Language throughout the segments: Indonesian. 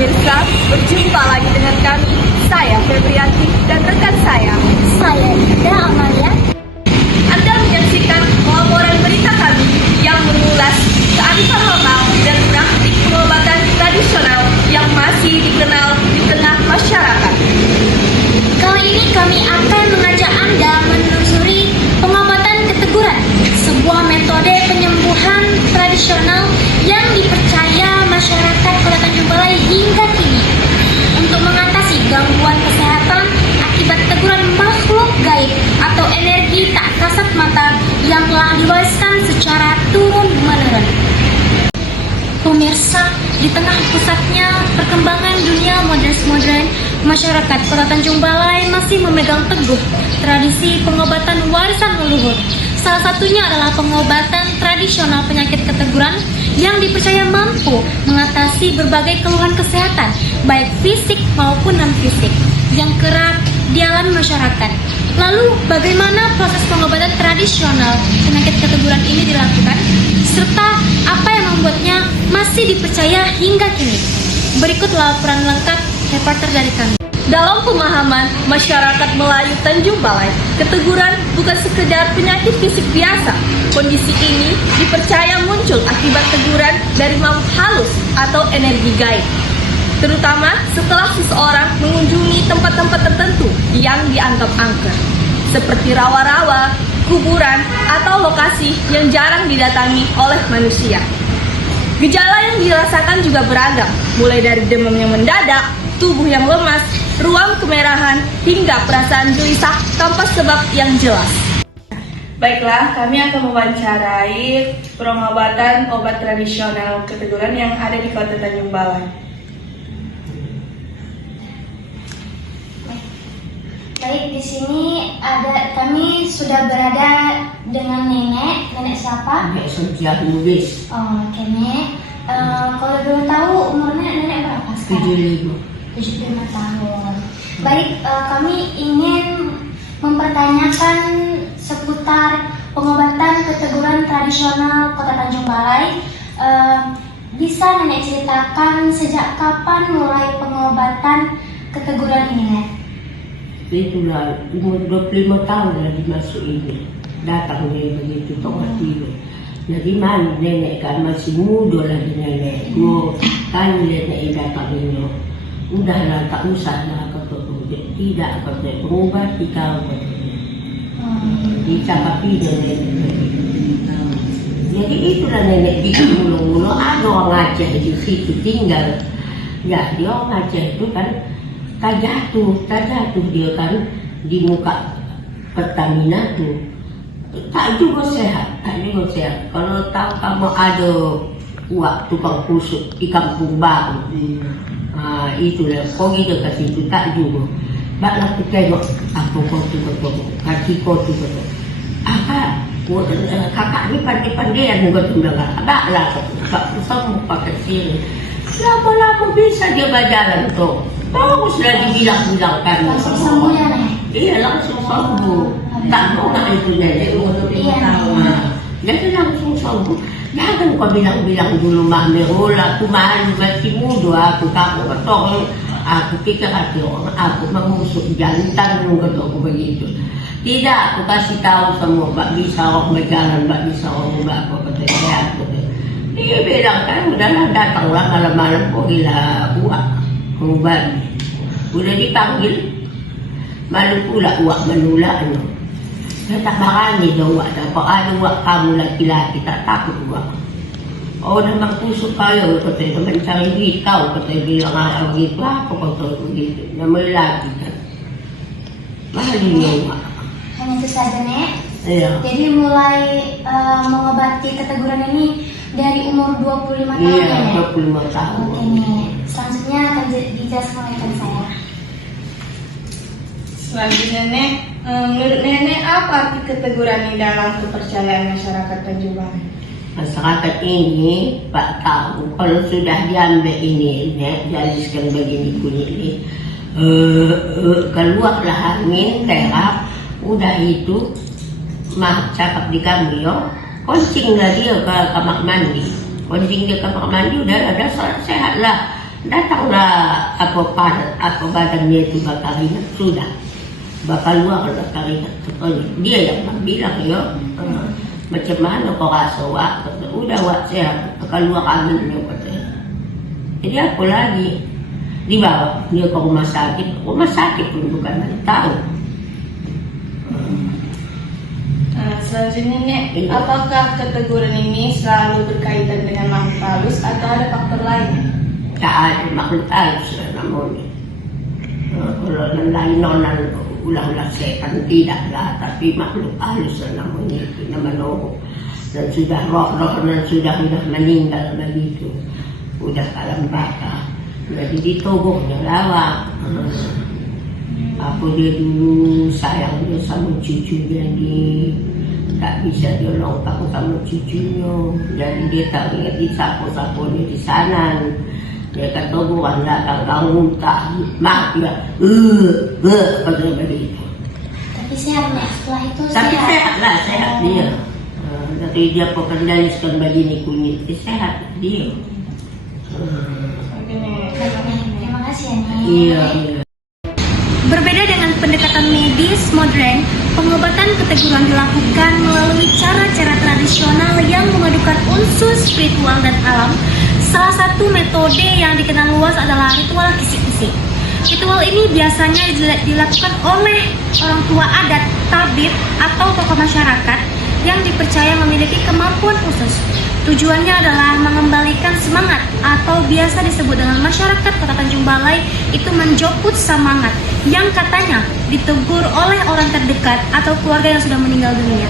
pemirsa, berjumpa lagi dengan kami, saya Febrianti dan rekan saya Ida Amalia. Anda menyaksikan laporan berita kami yang mengulas kearifan lokal dan praktik pengobatan tradisional yang masih dikenal di tengah masyarakat. Kali ini kami akan mengajak Anda menelusuri pengobatan keteguran, sebuah metode penyembuhan tradisional yang dipercaya masyarakat Kota Tanjung Balai hingga kini untuk mengatasi gangguan kesehatan akibat teguran makhluk gaib atau energi tak kasat mata yang telah diwariskan secara turun-menurun. Pemirsa, di tengah pusatnya perkembangan dunia modern, masyarakat Kota Tanjung Balai masih memegang teguh tradisi pengobatan warisan leluhur. Salah satunya adalah pengobatan tradisional penyakit keteguran yang dipercaya mampu mengatasi berbagai keluhan kesehatan, baik fisik maupun non-fisik, yang kerap dialami masyarakat. Lalu, bagaimana proses pengobatan tradisional penyakit keteguran ini dilakukan? Serta apa yang membuatnya masih dipercaya hingga kini? Berikut laporan lengkap reporter dari kami. Dalam pemahaman masyarakat Melayu Tanjung Balai, keteguran bukan sekedar penyakit fisik biasa. Kondisi ini dipercaya muncul akibat teguran dari makhluk halus atau energi gaib, terutama setelah seseorang mengunjungi tempat-tempat tertentu yang dianggap angker, seperti rawa-rawa, kuburan, atau lokasi yang jarang didatangi oleh manusia. Gejala yang dirasakan juga beragam, mulai dari demam yang mendadak, tubuh yang lemas, ruam kemerahan, hingga perasaan gelisah tanpa sebab yang jelas. Baiklah, kami akan mewawancarai pengobatan obat tradisional keteguran yang ada di Kota Tanjung Balai. Baik, di sini kami sudah berada dengan nenek siapa? Nenek Sentiah Lubis. Oh, oke, Nek. Kalau boleh tahu umurnya nenek berapa sekarang? 75 tahun. Baik, kami ingin mempertanyakan seputar pengobatan keteguran tradisional Kota Tanjung Balai. Bisa nenek ceritakan sejak kapan mulai pengobatan keteguran ini, Nek? Itulah umur 25 tahun lah dimasuk ini. Datang dia begitu, tak mati. Jadi mana nenek kan masih muda lah nenek. Dua kali nenek datang ini. Udahlah, tak usah lah kata tu. Tidak kata pengobati kau kata. Dicakapi nenek. Jadi itulah nenek bikin mulu-mulu. Ada orang Aceh di situ tinggal. Ya, dia orang Aceh itu kan tak jatuh dia kan di muka Pertamina tuh. Tak juga sehat. Kalau tahu kamu ada uak tukang kusuk di Kampung Baru. Itulah, kau gitu kat situ, tak juga. Baklah aku tengok, aku kau tu kata, kaki kau tu kata. Kakak ni pandai-pandaian kata bilang. Baklah kata, sama pakai sini. Lama-lama bisa dia berjalan tu. Baguslah dibilang-bilangkan. Langsung sembuh ya, Nek? Iya, langsung sembuh. Tak mau nak itu nenek, jadi langsung sembuh. Jangan kau bilang-bilang dulu Mami Rola, aku malu masih muda, aku kamu ketong, aku pikir hati orang, aku mengusuk jantan, kata aku begitu. Tidak, aku kasih tahu semua, Mbak bisa orang berjalan, Mbak bisa orang apa kata dia. Dia bilang kan, udahlah datanglah malam-malam, kok gila uak, perubahan. Udah dipanggil, malu pula uak menulaknya. Saya tak berani dah uak dah. Kalau ada uak kamu laki-laki tak takut uak. Oh memang kusuk kaya kata mencari duit kau kata bilang begitu apa kata begitu. Nama lelaki kan. Mahalnya uak. Hanya itu saja, Nek? Iya. Jadi mulai mengobati keteguran ini dari umur 25 tahun, Iya, ya, Nek? 25 tahun. Oke, Nek. Selanjutnya akan dijelaskan oleh rekan saya. Selanjutnya, Nek, menurut Nenek apa arti keteguran ini dalam kepercayaan masyarakat Tanjung Balai? Masyarakat ini, Pak tahu, kalau sudah diambil ini, jaliskan begini kunyit ini, keluarlah angin, terap, udah itu, cakap di kami, koncinglah dia ke kamar mandi, udah ada sehat lah. Datanglah apa badannya itu bakal ingat sudah. Bakal luar bakal ingat sekali. Dia yang bilang ya, macam mana kau rasa wak? Udah wak sehat, bakal luar anginnya katanya. Jadi apa lagi? Dibawa dia ke rumah sakit pun bukan tahu. Nah, selanjutnya Nek, apakah keteguran ini selalu berkaitan dengan makhluk halus atau ada faktor lain? Tak ada makhluk halus namanya. Kalau yang lain nonan ulah-ulah setan tidaklah, tapi makhluk halus namanya itu nama roh. Dan sudah roh-roh dan sudah meninggal begitu, udah alam baka. Jadi ditogohnya lawak. Apa dia dulu sayang dia sama cucunya dia, tak bisa dia longkang sama cucunya. Jadi dia tak ingat di sapo-sapo dia di sana. Dia kata bukan datang kamu tak maaf ya, pada begitu. Tapi sehat Nek, setelah itu Tapi sehat lah, sehat dia. Tapi dia pekerjaan begini kunyit, sehat dia. Oke Nek. Terima kasih ya Nek. Iya. Berbeda dengan pendekatan medis modern, pengobatan keteguran dilakukan melalui cara-cara tradisional yang memadukan unsur spiritual dan alam. Salah satu metode yang dikenal luas adalah ritual kisik-kisik. Ritual ini biasanya dilakukan oleh orang tua adat, tabib, atau tokoh masyarakat yang dipercaya memiliki kemampuan khusus. Tujuannya adalah mengembalikan semangat atau biasa disebut dengan masyarakat Kota Tanjung Balai itu menjemput semangat yang katanya ditegur oleh orang terdekat atau keluarga yang sudah meninggal dunia.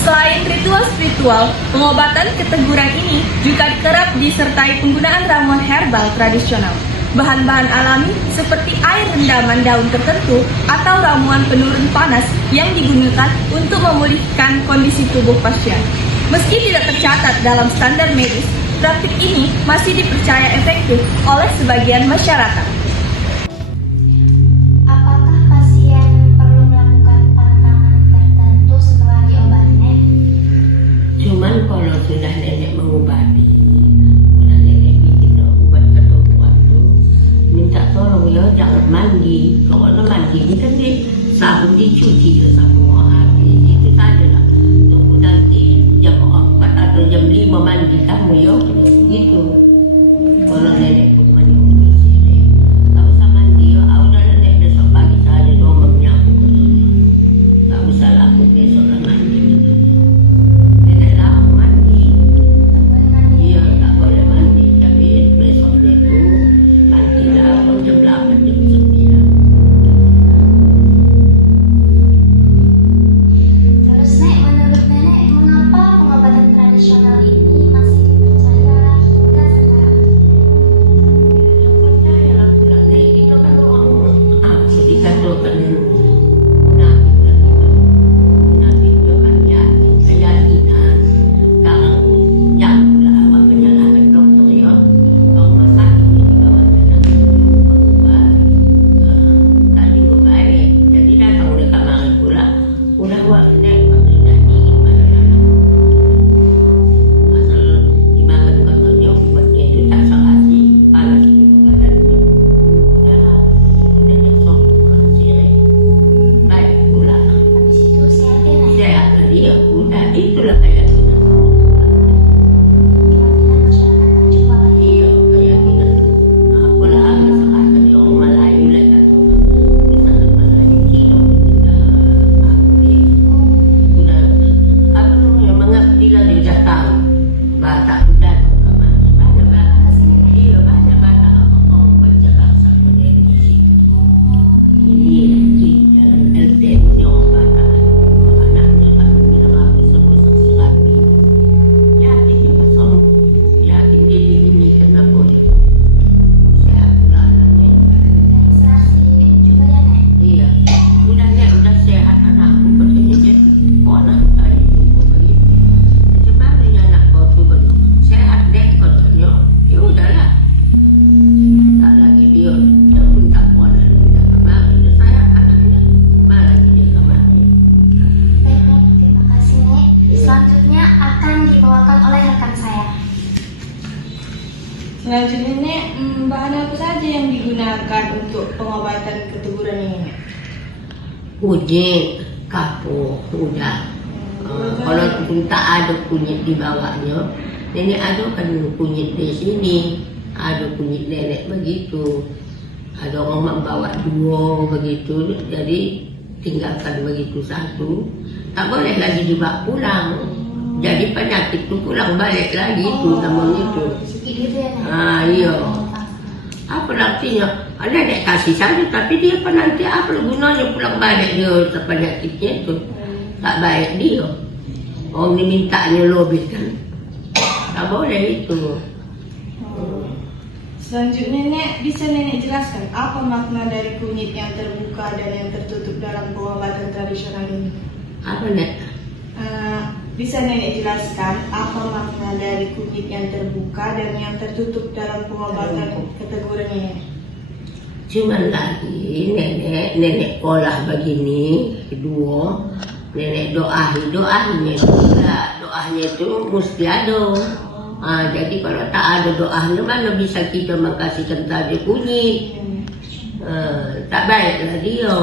Selain ritual spiritual, pengobatan keteguran ini juga kerap disertai penggunaan ramuan herbal tradisional. Bahan-bahan alami seperti air rendaman daun tertentu atau ramuan penurun panas yang digunakan untuk memulihkan kondisi tubuh pasien. Meski tidak tercatat dalam standar medis, praktik ini masih dipercaya efektif oleh sebagian masyarakat. Apakah pasien perlu melakukan tantangan tertentu setelah diobati? Cuman kalau sudah nenek mengobati, sudah nenek bikin obat atau waktu, minta tolong ya jangan mandi. Kalau mandi ini kan sabun dicuci ke sabun habis itu saja lah. Tunggu nanti jam 4 atau jam 5 mandi kamu ya, gitu. Kalau nenek pun menyuruh sini, tak usah mandi ya. Udah nenek besok pagi saja doang menyapu gitu. Tak usah laku besok lah mandi gitu. Nenek lah mandi. Iya tak boleh mandi, tapi besoknya itu mandi lah jam 8 jam 9. Nek, bahan apa saja yang digunakan untuk pengobatan keteguran ini, Nek? Kunyit, kapur, udah. Kalau pun tak ada kunyit di bawahnya, nenek ada kan kunyit di sini, ada kunyit nenek begitu. Ada orang membawa 2 begitu, jadi tinggalkan begitu 1. Tak boleh lagi dibawa pulang. Jadi penyakit itu pulang balik lagi itu namanya itu. Iya. Apa artinya? Nenek kasih saja, tapi dia penanti apa gunanya pulang balik dia penyakitnya itu. Tak baik dia. Orang dimintanya lebih kan. Tak boleh itu. Selanjutnya, Nek, bisa Nenek jelaskan apa makna dari kunyit yang terbuka dan yang tertutup dalam pengobatan tradisional ini? Apa Nek? Bisa Nenek jelaskan apa makna dari kunyit yang terbuka dan yang tertutup dalam pengobatan keteguran ini? Cuman lagi nenek olah begini, kedua nenek doahnya itu mesti ada. Jadi kalau tak ada doahnya mana bisa kita mengkasihkan tadi kunyit. Tak baiklah dia.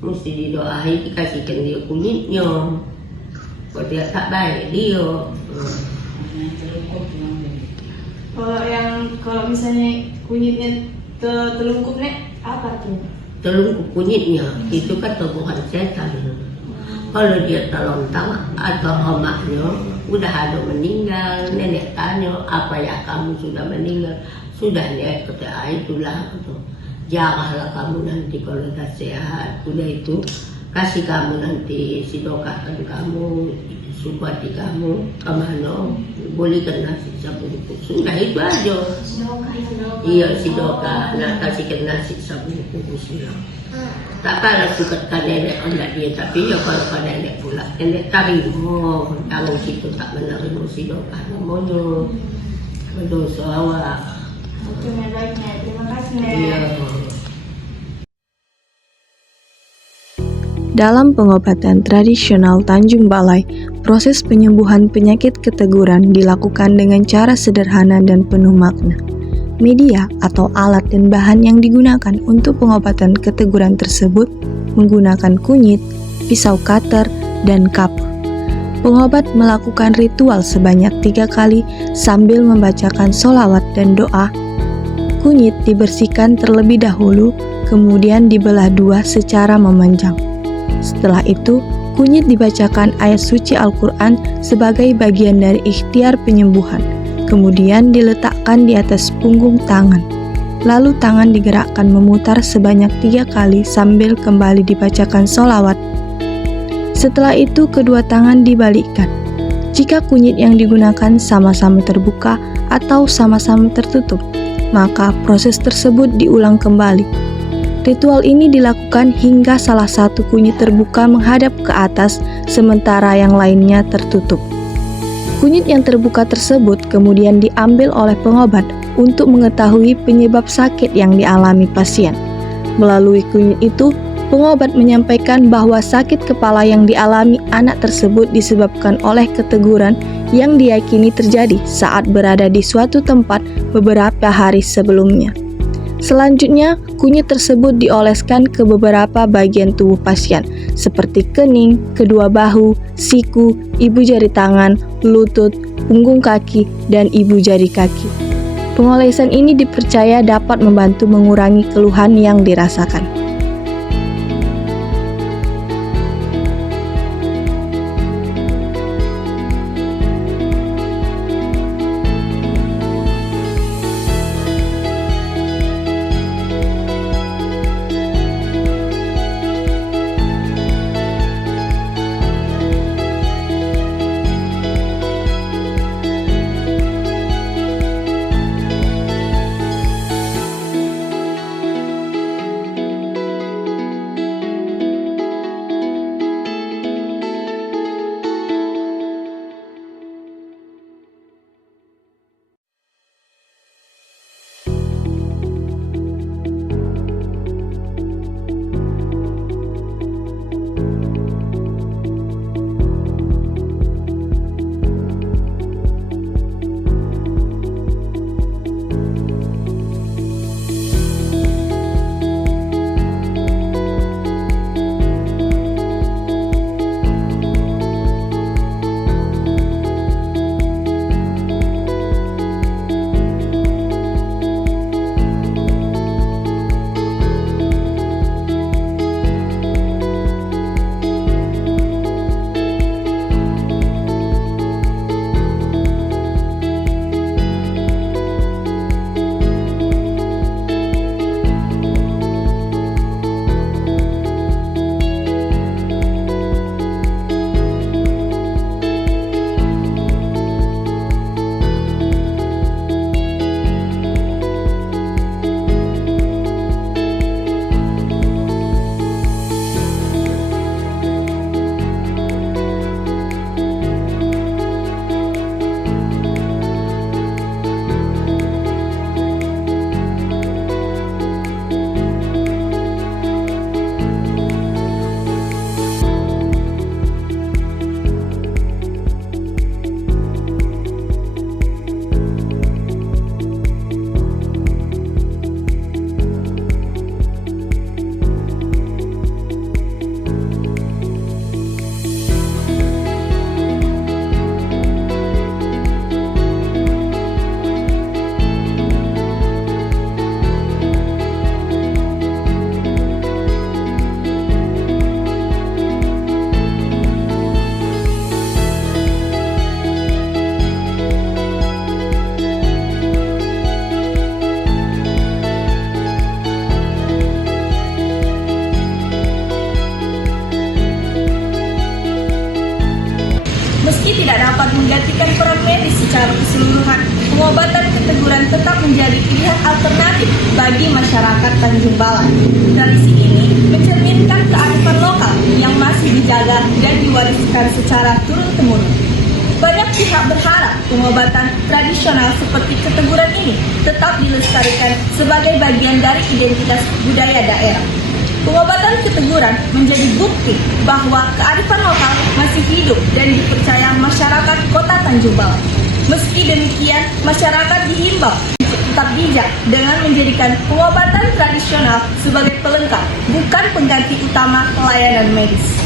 Mesti didoahi dikasihkan dia kunyitnya. Kalau dia tak baik dia. Kalau misalnya kunyitnya telungkup, Nek, apa artinya? Telungkup kunyitnya itu kan tubuhan setan. Kalau dia terlontang atau omaknya udah ada meninggal, nenek tanya apa ya kamu sudah meninggal? Sudah Nek, kata itulah gitu. Janganlah kamu nanti kalau dah sehat, udah itu kasih kamu nanti sidokakan kamu, supati kamu kemana, bolehkan nasi sabun sudah itu aja. Iya sidoka, nak kasihkan nasi sabun kukusnya. Tak kalah suka nenek anak dia, tapi ya kalau nenek pula nenek tarimo, kalau situ tak menerima sidoka namanya berdosa awak. Oke, baiknya. Terima kasih, Nek. Iya. Dalam pengobatan tradisional Tanjung Balai, proses penyembuhan penyakit keteguran dilakukan dengan cara sederhana dan penuh makna. Media atau alat dan bahan yang digunakan untuk pengobatan keteguran tersebut menggunakan kunyit, pisau cutter, dan kapur. Pengobat melakukan ritual sebanyak 3 kali sambil membacakan sholawat dan doa. Kunyit dibersihkan terlebih dahulu, kemudian dibelah 2 secara memanjang. Setelah itu, kunyit dibacakan ayat suci Al-Quran sebagai bagian dari ikhtiar penyembuhan, kemudian diletakkan di atas punggung tangan. Lalu tangan digerakkan memutar sebanyak 3 kali sambil kembali dibacakan sholawat. Setelah itu, kedua tangan dibalikkan. Jika kunyit yang digunakan sama-sama terbuka atau sama-sama tertutup, maka proses tersebut diulang kembali. Ritual ini dilakukan hingga salah satu kunyit terbuka menghadap ke atas, sementara yang lainnya tertutup. Kunyit yang terbuka tersebut kemudian diambil oleh pengobat untuk mengetahui penyebab sakit yang dialami pasien. Melalui kunyit itu, pengobat menyampaikan bahwa sakit kepala yang dialami anak tersebut disebabkan oleh keteguran yang diyakini terjadi saat berada di suatu tempat beberapa hari sebelumnya. Selanjutnya, kunyit tersebut dioleskan ke beberapa bagian tubuh pasien, seperti kening, kedua bahu, siku, ibu jari tangan, lutut, punggung kaki, dan ibu jari kaki. Pengolesan ini dipercaya dapat membantu mengurangi keluhan yang dirasakan. mencerminkan peran medis secara keseluruhan, pengobatan keteguran tetap menjadi pilihan alternatif bagi masyarakat Tanjung Balai. Tradisi ini mencerminkan kearifan lokal yang masih dijaga dan diwariskan secara turun-temurun. Banyak pihak berharap pengobatan tradisional seperti keteguran ini tetap dilestarikan sebagai bagian dari identitas budaya daerah. Pengobatan keteguran menjadi bukti bahwa kearifan lokal masih hidup dan dipercaya masyarakat Kota Tanjung Balai. Meski demikian, masyarakat dihimbau untuk tetap bijak dengan menjadikan pengobatan tradisional sebagai pelengkap, bukan pengganti utama pelayanan medis.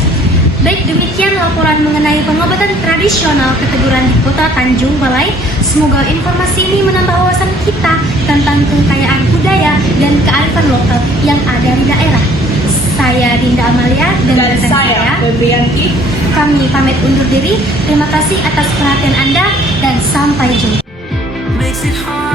Baik, demikian laporan mengenai pengobatan tradisional keteguran di Kota Tanjung Balai. Semoga informasi ini menambah wawasan kita tentang kekayaan budaya dan kearifan lokal yang ada di daerah. Saya Dinda Amalia Dan rekan saya, Febrianti. Kami pamit undur diri. Terima kasih atas perhatian Anda dan sampai jumpa. Makes it hard